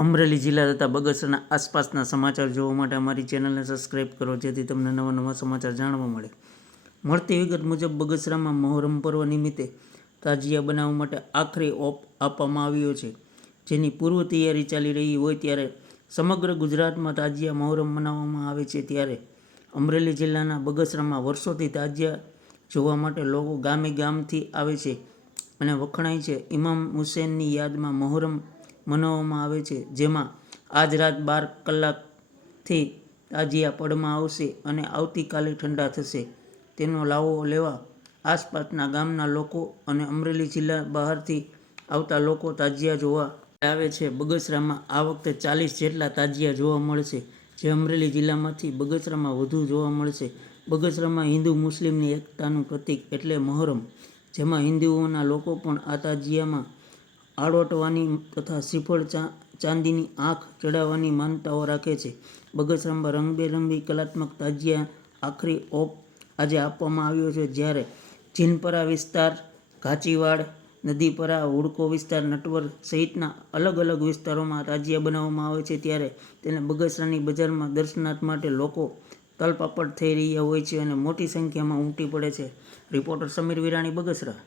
અમરેલી જિલ્લા તથા બગસરાના આસપાસના સમાચાર જોવા માટે અમારી ચેનલને સબસ્ક્રાઈબ કરો, જેથી તમને નવા નવા સમાચાર જાણવા મળે. મળતી વિગત મુજબ બગસરામાં મહોરમ પર્વ નિમિત્તે તાજિયા બનાવવા માટે આખરી ઓપ આપવામાં આવ્યો છે, જેની પૂર્વ તૈયારી ચાલી રહી હોય ત્યારે સમગ્ર ગુજરાતમાં તાજિયા મહોરમ મનાવવામાં આવે છે. ત્યારે અમરેલી જિલ્લાના બગસરામાં વર્ષોથી તાજિયા જોવા માટે લોકો ગામે ગામથી આવે છે અને વખણાય છે. ઇમામ હુસૈનની યાદમાં મહોરમ મનાવવામાં આવે છે, જેમાં આજ રાત 12 કલાકથી તાજિયા પડમાં આવશે અને આવતીકાલે ઠંડા થશે. તેનો લાવો લેવા આસપાસના ગામના લોકો અને અમરેલી જિલ્લા બહારથી આવતા લોકો તાજિયા જોવા આવે છે. બગસરામાં આ વખતે 40 જેટલા તાજિયા જોવા મળશે, જે અમરેલી જિલ્લામાંથી બગસરામાં વધુ જોવા મળશે. બગસરામાં હિન્દુ મુસ્લિમની એકતાનું પ્રતીક એટલે મહોરમ, જેમાં હિન્દુઓના લોકો પણ આ તાજિયામાં આળોટવાની તથા શ્રીફળ ચાંદીની આંખ ચડાવવાની માનતાઓ રાખે છે. બગસરામાં રંગબેરંગી કલાત્મક તાજિયા આખરી ઓપ આજે આપવામાં આવ્યો છે, જ્યારે જીનપરા વિસ્તાર, ઘાંચીવાડ, નદીપરા, હુડકો વિસ્તાર, નટવર સહિતના અલગ અલગ વિસ્તારોમાં તાજિયા બનાવવામાં આવે છે. ત્યારે તેને બગસરાની બજારમાં દર્શનાર્થ માટે લોકો તલપાપડ થઈ રહ્યા હોય છે અને મોટી સંખ્યામાં ઉમટી પડે છે. રિપોર્ટર સમીર વિરાણી, બગસરા.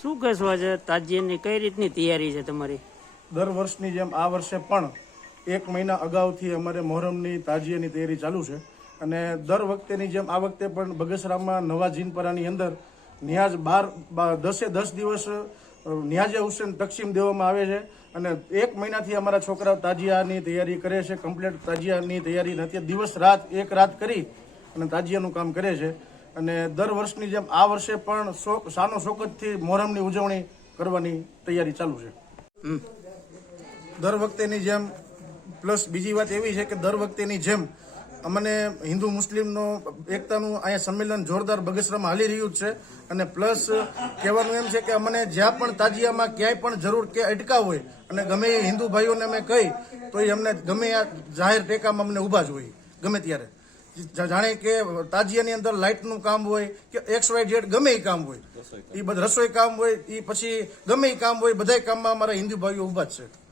શું કહેશો આજે તાજિયાની કઈ રીતની તૈયારી છે તમારી? દર વર્ષની જેમ આ વર્ષે પણ 1 મહિના અગાઉથી અમારે મહોરમની તાજિયાની તૈયારી ચાલુ છે અને દર વખતેની જેમ આ વખતે પણ બગસરામાં નવા જીનપરાની અંદર નિયાઝ 10 દિવસ નિયાઝે હુસેન તકસીમ દેવામાં આવે છે અને 1 મહિનાથી અમારા છોકરાઓ તાજિયાની તૈયારી કરે છે. કમ્પ્લીટ તાજિયાની તૈયારી અત્યારે દિવસ રાત એક રાત કરી અને તાજિયાનું કામ કરે છે અને દર વર્ષની જેમ આ વર્ષે પણ શાનો શોકતથી મહોરમની ઉજવણી કરવાની તૈયારી ચાલુ છે. દર વખતેની જેમ પ્લસ બીજી વાત એવી છે કે દર વખતેની જેમ અમને હિન્દુ મુસ્લિમનો એકતાનું અહીંયા સંમેલન જોરદાર બગસરામાં હાલી રહ્યું છે અને પ્લસ કહેવાનું એમ છે કે અમને જ્યાં પણ તાજિયામાં ક્યાંય પણ જરૂર કે અટકાવ હોય અને ગમે એ હિન્દુ ભાઈઓને અમે કહી તો એ અમને ગમે આ જાહેર ટેકામાં અમને ઊભા જ હોય ગમે ત્યારે. જાણે કે તાજિયાની અંદર લાઇટનું કામ હોય કે XYZ ગમે એ કામ હોય, એ બધા રસોઈ કામ હોય, એ પછી ગમે એ કામ હોય, બધા કામમાં અમારા હિન્દુ ભાઈઓ ઊભા જ છે.